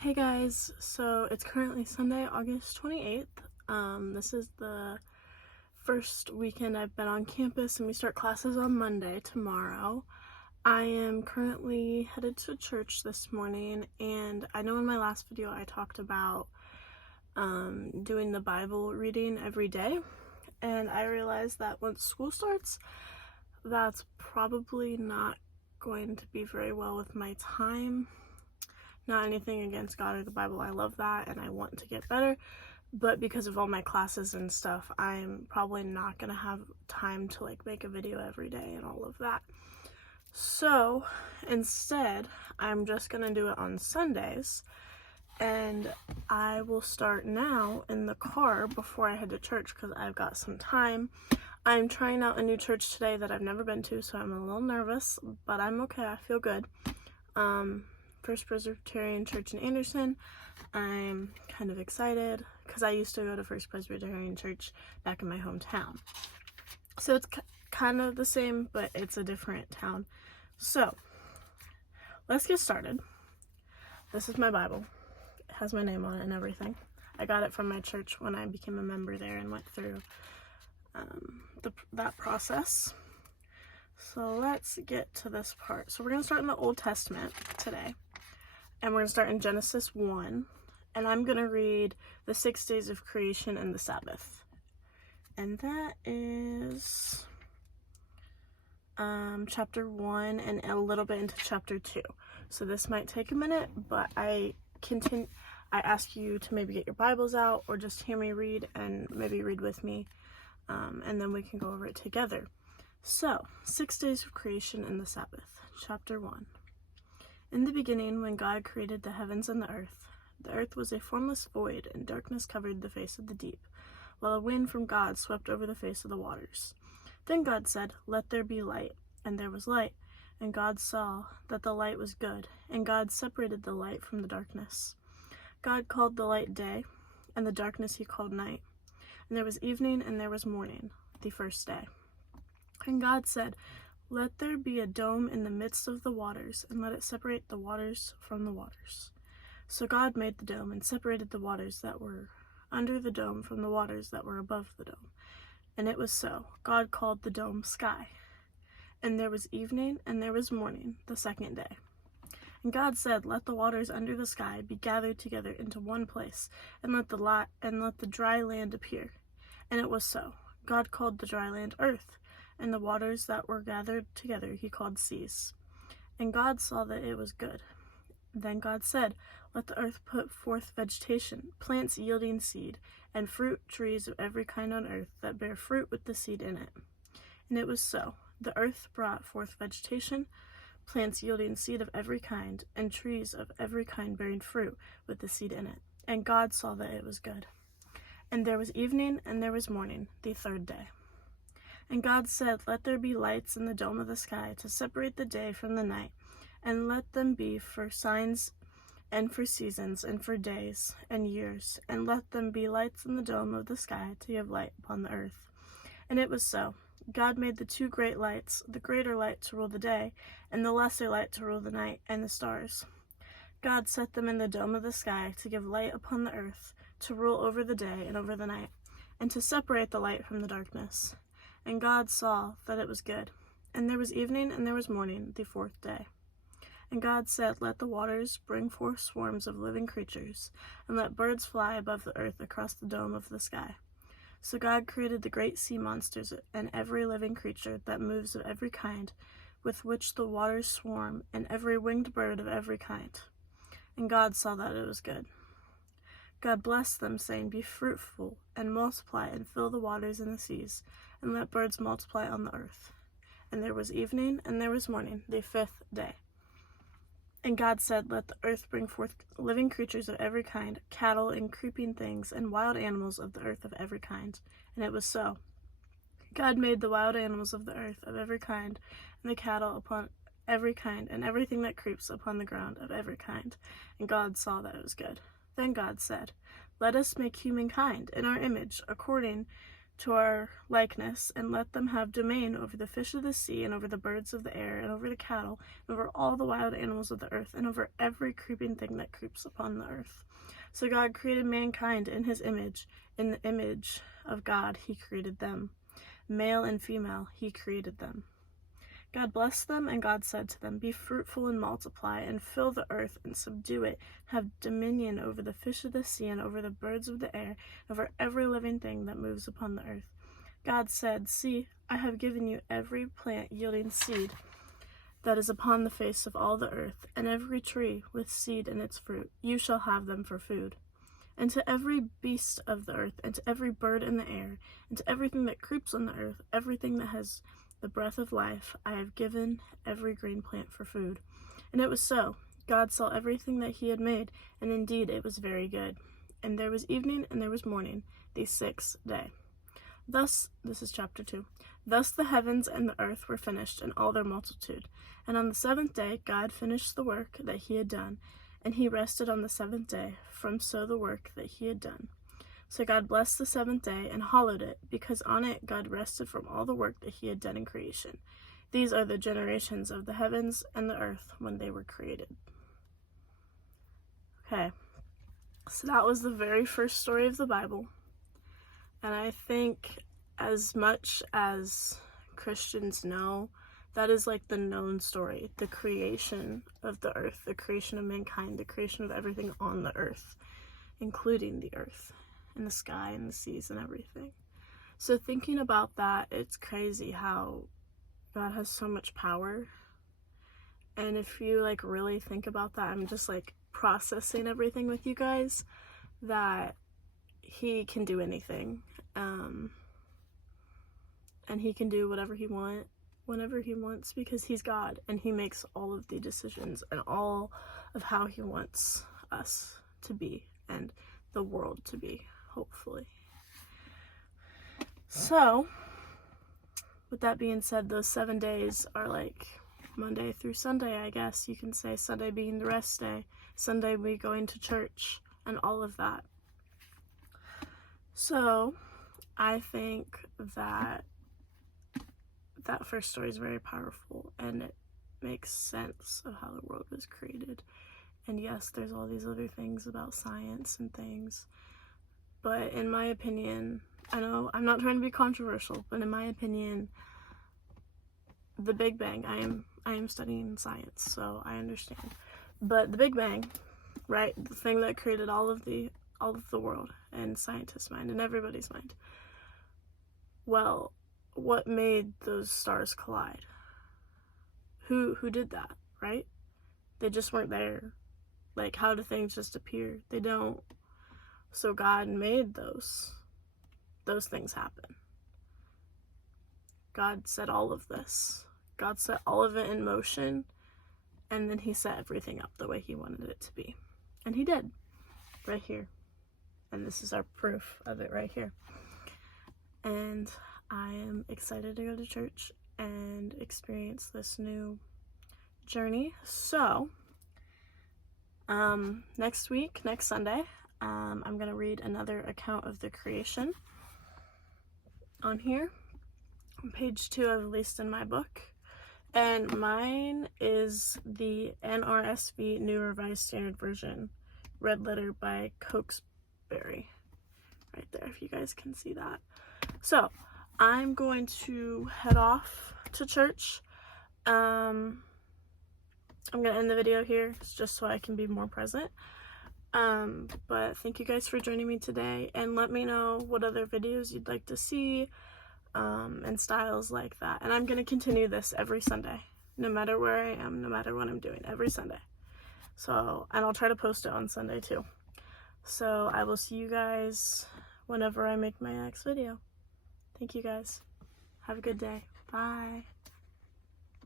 Hey guys, so it's currently Sunday, August 28th. This is the first weekend I've been on campus and we start classes on Monday, tomorrow. I am currently headed to church this morning, and I know in my last video I talked about doing the Bible reading every day, and I realized that once school starts, that's probably not going to be very well with my time. Not anything against God or the Bible, I love that and I want to get better, but because of all my classes and stuff, I'm probably not gonna have time to make a video every day and all of that. So instead, I'm just gonna do it on Sundays, and I will start now in the car before I head to church because I've got some time. I'm trying out a new church today that I've never been to, so I'm a little nervous, but I'm okay, I feel good. First Presbyterian Church in Anderson. I'm kind of excited because I used to go to First Presbyterian Church back in my hometown. So it's kind of the same, but it's a different town. So let's get started. This is my Bible. It has my name on it and everything. I got it from my church when I became a member there and went through that process. So let's get to this part. So we're going to start in the Old Testament today. And we're going to start in Genesis 1. And I'm going to read the 6 days of creation and the Sabbath. And that is chapter 1 and a little bit into chapter 2. So this might take a minute, but I ask you to maybe get your Bibles out or just hear me read and maybe read with me. And then we can go over it together. So, 6 days of creation and the Sabbath. Chapter 1. In the beginning, when God created the heavens and the earth was a formless void, and darkness covered the face of the deep, while a wind from God swept over the face of the waters. Then God said, "Let there be light," and there was light. And God saw that the light was good, and God separated the light from the darkness. God called the light day, and the darkness he called night. And there was evening, and there was morning, the first day. And God said, "Let there be a dome in the midst of the waters, and let it separate the waters from the waters." So God made the dome, and separated the waters that were under the dome from the waters that were above the dome. And it was so. God called the dome sky. And there was evening, and there was morning, the second day. And God said, "Let the waters under the sky be gathered together into one place, and let the dry land appear." And it was so. God called the dry land earth, and the waters that were gathered together he called seas. And God saw that it was good. Then God said, "Let the earth put forth vegetation, plants yielding seed, and fruit trees of every kind on earth that bear fruit with the seed in it." And it was so. The earth brought forth vegetation, plants yielding seed of every kind, and trees of every kind bearing fruit with the seed in it. And God saw that it was good. And there was evening, and there was morning, the third day. And God said, "Let there be lights in the dome of the sky to separate the day from the night, and let them be for signs and for seasons and for days and years, and let them be lights in the dome of the sky to give light upon the earth." And it was so. God made the two great lights, the greater light to rule the day, and the lesser light to rule the night, and the stars. God set them in the dome of the sky to give light upon the earth, to rule over the day and over the night, and to separate the light from the darkness. And God saw that it was good. And there was evening, and there was morning, the fourth day. And God said, "Let the waters bring forth swarms of living creatures, and let birds fly above the earth across the dome of the sky." So God created the great sea monsters and every living creature that moves of every kind, with which the waters swarm, and every winged bird of every kind. And God saw that it was good. God blessed them, saying, "Be fruitful, and multiply, and fill the waters and the seas, and let birds multiply on the earth." And there was evening, and there was morning, the fifth day. And God said, "Let the earth bring forth living creatures of every kind, cattle and creeping things, and wild animals of the earth of every kind." And it was so. God made the wild animals of the earth of every kind, and the cattle upon every kind, and everything that creeps upon the ground of every kind. And God saw that it was good. Then God said, "Let us make humankind in our image, according to our likeness, and let them have domain over the fish of the sea, and over the birds of the air, and over the cattle, and over all the wild animals of the earth, and over every creeping thing that creeps upon the earth. So God created mankind in his image. In the image of God he created them. Male and female he created them. God blessed them, and God said to them, "Be fruitful and multiply, and fill the earth, and subdue it. Have dominion over the fish of the sea, and over the birds of the air, and over every living thing that moves upon the earth." God said, "See, I have given you every plant yielding seed that is upon the face of all the earth, and every tree with seed in its fruit. You shall have them for food. And to every beast of the earth, and to every bird in the air, and to everything that creeps on the earth, everything that has the breath of life, I have given every green plant for food." And it was so. God saw everything that he had made, and indeed it was very good. And there was evening and there was morning, the sixth day. Thus, this is chapter 2. Thus the heavens and the earth were finished, and all their multitude. And on the seventh day God finished the work that he had done, and he rested on the seventh day from so the work that he had done. So God blessed the seventh day and hallowed it, because on it God rested from all the work that he had done in creation. These are the generations of the heavens and the earth when they were created. Okay, so that was the very first story of the Bible. And I think as much as Christians know, that is like the known story, the creation of the earth, the creation of mankind, the creation of everything on the earth, including the earth and the sky and the seas and everything. So thinking about that, it's crazy how God has so much power. And if you like really think about that, I'm just like processing everything with you guys, that he can do anything, and he can do whatever he wants whenever he wants, because he's God and he makes all of the decisions and all of how he wants us to be and the world to be, hopefully. So with that being said, those 7 days are like Monday through Sunday, I guess you can say, Sunday being the rest day, Sunday we going to church and all of that. So I think that first story is very powerful, and it makes sense of how the world was created. And yes, there's all these other things about science and things, but in my opinion, I know I'm not trying to be controversial, but in my opinion, the Big Bang, I am studying science, so I understand. But the Big Bang, right, the thing that created all of the world and scientists' mind and everybody's mind. Well, what made those stars collide? Who did that, right? They just weren't there. Like, how do things just appear? They don't. So God made those things happen. God set all of this. God set all of it in motion, and then he set everything up the way he wanted it to be. And he did, right here. And this is our proof of it right here. And I am excited to go to church and experience this new journey. So, next week, next Sunday, I'm going to read another account of the creation on here, on page 2 I've released in my book. And mine is the NRSV, New Revised Standard Version, red letter by Cokesbury. Right there, if you guys can see that. So, I'm going to head off to church. I'm going to end the video here just so I can be more present. But thank you guys for joining me today, and let me know what other videos you'd like to see, and styles like that. And I'm going to continue this every Sunday, no matter where I am, no matter what I'm doing, every Sunday. So, and I'll try to post it on Sunday too. So I will see you guys whenever I make my next video. Thank you guys. Have a good day. Bye.